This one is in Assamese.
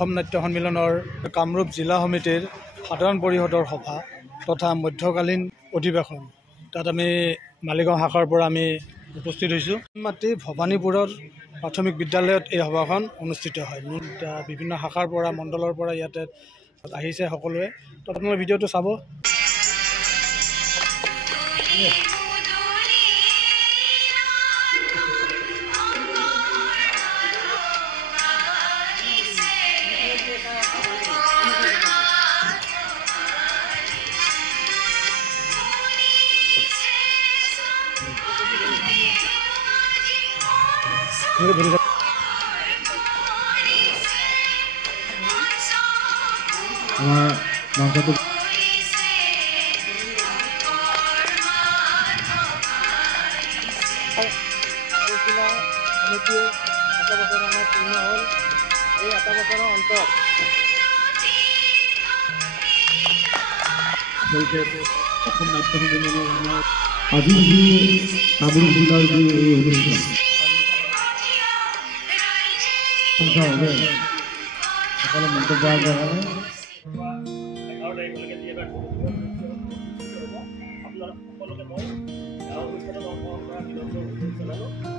অসম নাট্য সন্মিলনৰ কামৰূপ জিলা সমিতিৰ সাধাৰণ পৰিষদৰ সভা তথা মধ্যকালীন অধিৱেশন তাত আমি মালিগাঁও শাখাৰ পৰা আমি উপস্থিত হৈছোঁ। মাটি ভৱানীপুৰৰ প্ৰাথমিক বিদ্যালয়ত এই সভাখন অনুষ্ঠিত হয়। বিভিন্ন শাখাৰ পৰা মণ্ডলৰ পৰা ইয়াতে আহিছে সকলোৱে। তো আপোনালোকে ভিডিঅ'টো চাব। অসম নাট্য সন্মিলনৰ আমাৰ আজি যি কামৰূপ জিলাৰ যি এই অনুষ্ঠান সকলো মন্তব্য আগবঢ়ালে। আপোনালোক সকলোকে মই অনুষ্ঠানত অংশগ্ৰহণ কৰা